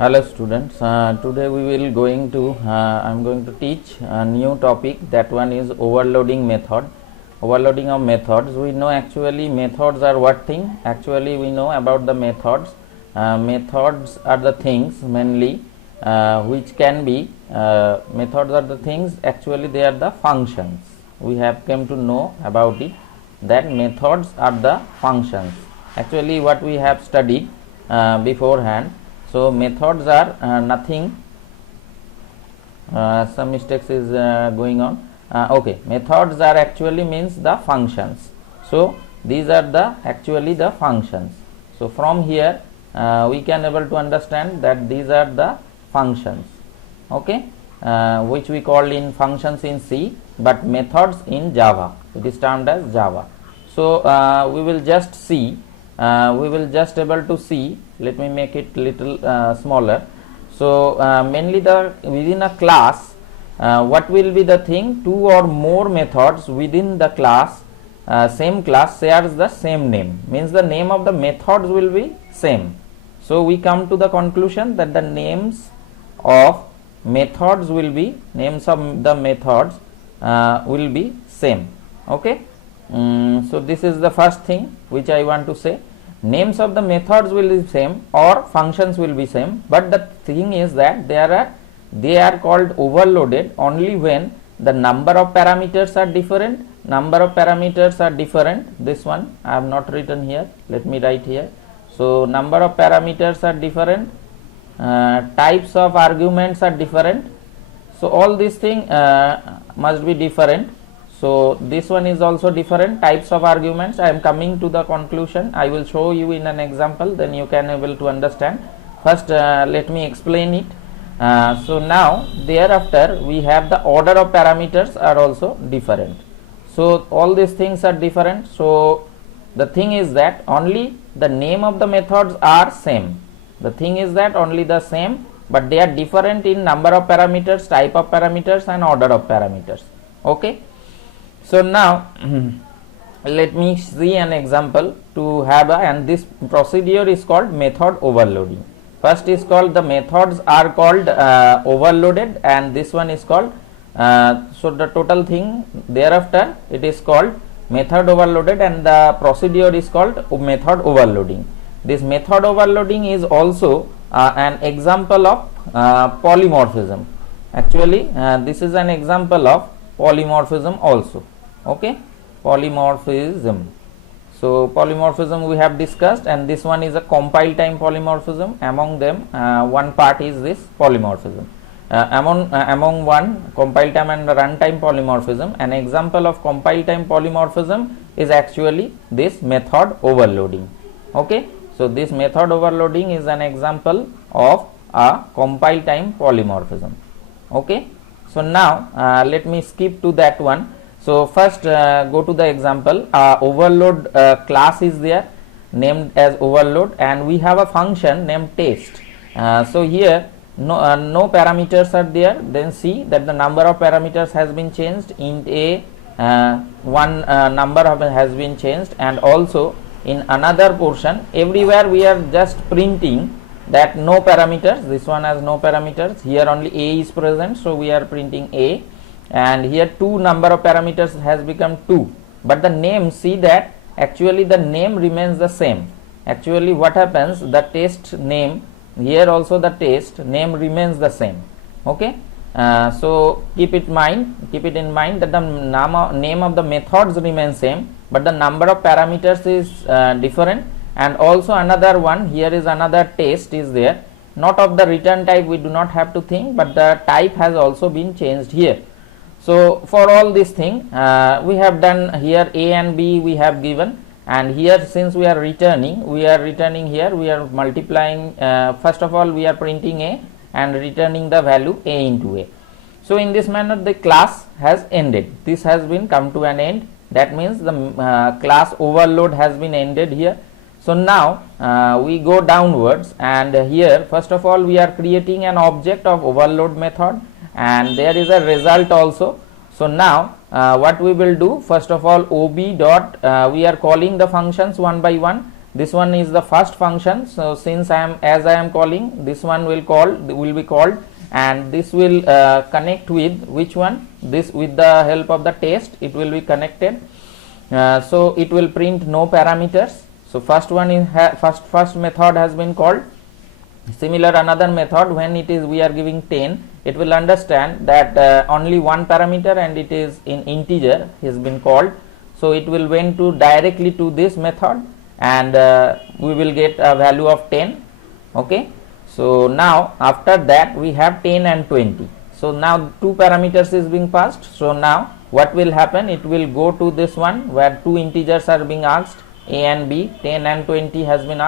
Hello students, today we will going to I am going to teach a new topic. That one is overloading method. Overloading of methods. We know actually methods are what thing? Actually we know about the methods. Methods are the things mainly which can be methods are the things, actually they are the functions. We have come to know about it, that methods are the functions. Actually what we have studied beforehand. So methods are nothing. Some mistakes is going on. Okay, methods are actually means the functions. So these are the actually the functions. So from here we can able to understand that these are the functions. Okay, which we call in functions in C, but methods in Java. It is termed as Java. So we will just see. We will just able to see. Let me make it little smaller. So mainly the within a class, what will be the thing? Two or more methods within the class, same class shares the same name. Means the name of the methods will be same. So we come to the conclusion that the names of methods will be will be same. Okay. So this is the first thing which I want to say. Names of the methods will be same or functions will be same, but the thing is that they are called overloaded only when the number of parameters are different. This one I have not written here. Let me write here. So number of parameters are different, types of arguments are different. So all these things must be different. So this one is also different types of arguments. I am coming to the conclusion. I will show you in an example, then you can able to understand. First let me explain it. So now thereafter we have the order of parameters are also different. So all these things are different. So the thing is that only the name of the methods are same. The thing is that only the same, but they are different in number of parameters, type of parameters and order of parameters. Okay. So now let me see an example to have and this procedure is called method overloading. First is called the methods are called overloaded, and this one is called so the total thing thereafter it is called method overloaded, and the procedure is called method overloading. This method overloading is also an example of polymorphism. Actually this is an example of polymorphism also. Okay, polymorphism. So polymorphism we have discussed, and this one is a compile time polymorphism. Among them one part is this polymorphism. Among one compile time and runtime polymorphism, an example of compile time polymorphism is actually this method overloading. Okay, so this method overloading is an example of a compile time polymorphism. Okay, so now let me skip to that one. So first go to the example. Overload class is there named as overload, and we have a function named test. So here no parameters are there. Then see that the number of parameters has been changed. Int a one number has been changed, and also in another portion everywhere we are just printing that no parameters. This one has no parameters. Here only a is present, so we are printing a, and here two number of parameters has become 2, but the name, see that actually the name remains the same. Actually what happens, the test name here also the test name remains the same. Okay, so keep it in mind that the name of the methods remain same, but the number of parameters is different. And also another one, here is another test is there, not of the return type we do not have to think, but the type has also been changed here. So for all this thing we have done here a and b we have given, and here since we are returning here, we are multiplying, first of all we are printing a and returning the value a into a. So in this manner the class has ended. This has been come to an end. That means the class overload has been ended here. So now we go downwards, and here first of all we are creating an object of overload method, and there is a result also. So now what we will do, first of all ob dot we are calling the functions one by one. this one is the first function. So since I am calling, this one will be called, and this will connect with which one, this, with the help of the test it will be connected. So it will print no parameters. So first one is first method has been called. Similar another method, when it is we are giving 10, it will understand that only one parameter and it is in integer has been called. So it will went to directly to this method, and we will get a value of 10. Okay. So now after that we have 10 and 20. So now two parameters is being passed. So now what will happen, it will go to this one where two integers are being asked, a and b. 10 and 20 has been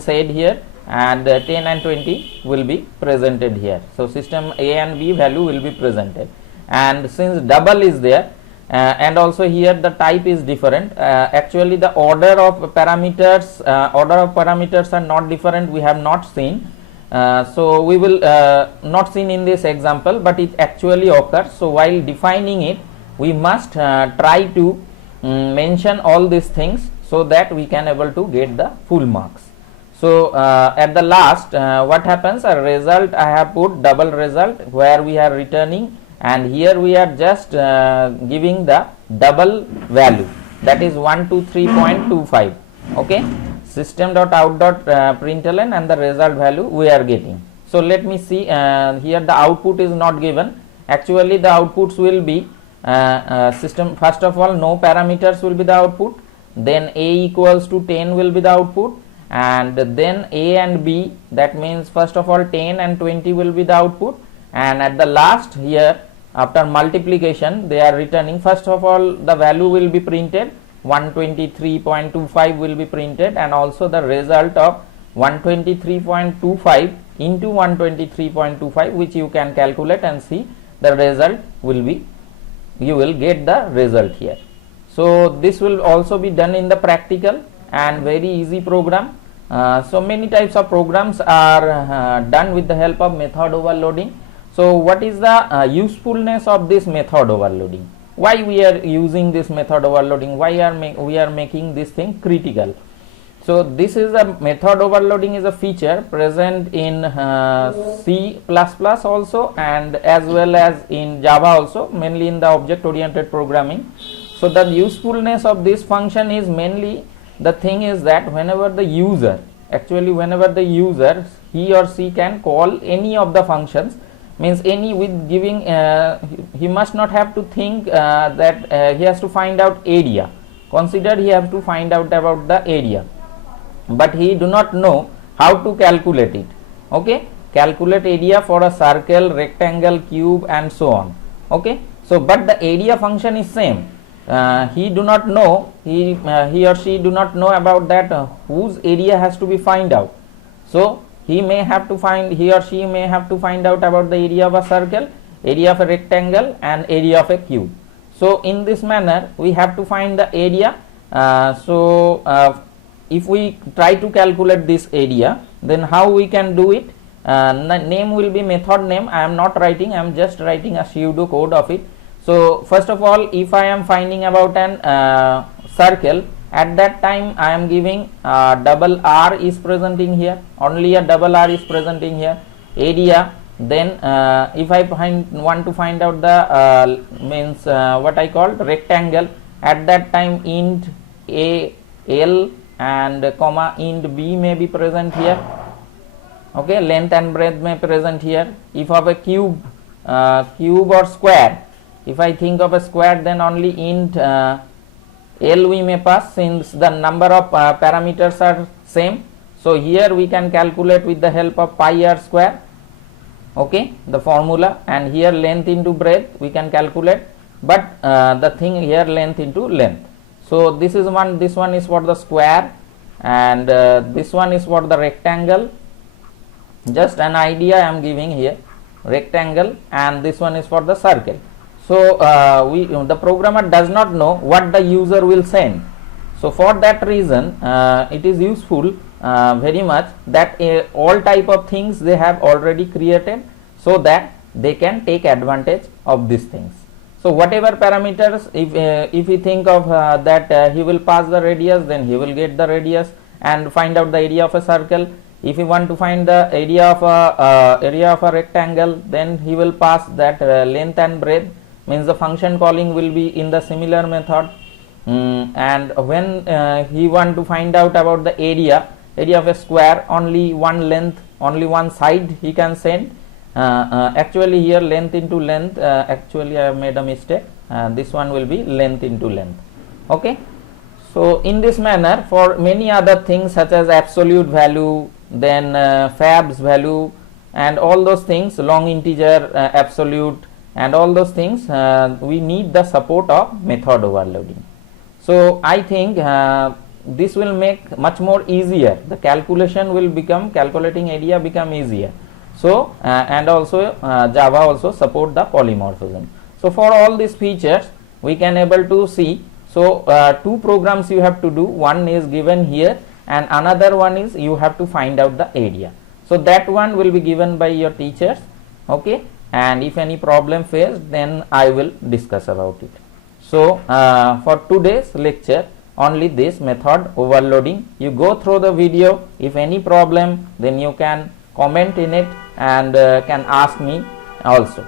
said here, and 10 and 20 will be presented here. So system a and b value will be presented, and since double is there, and also here the type is different, actually the order of parameters are not different, we have not seen. So we will not seen in this example, but it actually occurs. So while defining it, we must try to mention all these things so that we can able to get the full marks. So at the last what happens, a result I have put double result where we are returning, and here we are just giving the double value, that is 123.25. okay, system.out.println, and the result value we are getting. So let me see, here the output is not given. Actually the outputs will be system, first of all no parameters will be the output, then a equals to 10 will be the output, and then a and b, that means first of all 10 and 20 will be the output, and at the last here after multiplication they are returning, first of all the value will be printed, 123.25 will be printed, and also the result of 123.25 into 123.25, which you can calculate and see the result will be, you will get the result here. So this will also be done in the practical, and very easy program. So many types of programs are done with the help of method overloading. So what is the usefulness of this method overloading? Why we are using this method overloading? Why we are making this thing critical? So this is a method overloading is a feature present in C++ also, and as well as in Java also, mainly in the object oriented programming. So the usefulness of this function is mainly, the thing is that whenever the user he or she can call any of the functions, means any with giving he must not have to think that he has to find out area. Consider he has to find out about the area, but he do not know how to calculate it. Okay, calculate area for a circle, rectangle, cube, and so on. Okay, so but the area function is same. He do not know, he or she do not know about that whose area has to be find out. So he or she may have to find out about the area of a circle, area of a rectangle, and area of a cube. So in this manner we have to find the area. If we try to calculate this area, then how we can do it? Name will be method name. I am not writing, I am just writing a pseudo code of it. So first of all, if I am finding about an circle, at that time I am giving double R is presenting here, only a double R is presenting here, area. Then if I want to find out the means what I call rectangle, at that time int a l and comma int b may be present here. Okay, length and breadth may present here. If of a cube or square, if I think of a square, then only int l we may pass, since the number of parameters are same. So here we can calculate with the help of pi r square. Okay, the formula, and here length into breadth we can calculate, but the thing here length into length. So this is one, this one is for the square, and this one is for the rectangle. Just an idea I am giving here, rectangle, and this one is for the circle. So the programmer does not know what the user will send. So for that reason it is useful very much that all type of things they have already created, so that they can take advantage of these things. So whatever parameters, if we think of that he will pass the radius, then he will get the radius and find out the area of a circle. If you want to find the area of a rectangle, then he will pass that length and breadth, means the function calling will be in the similar method. And when he want to find out about the area of a square, only one length, only one side he can send. Actually here length into length, actually I have made a mistake, this one will be length into length. Okay, so in this manner, for many other things such as absolute value, then fabs value and all those things, long integer, absolute and all those things, we need the support of method overloading. So I think this will make much more easier, the calculation will become, calculating area become easier. So and also Java also support the polymorphism. So for all these features we can able to see. So two programs you have to do, one is given here and another one is you have to find out the area. So that one will be given by your teachers. Okay, and if any problem faced, then I will discuss about it. So for today's lecture, only this method overloading. You go through the video, if any problem, then you can comment in it and can ask me also.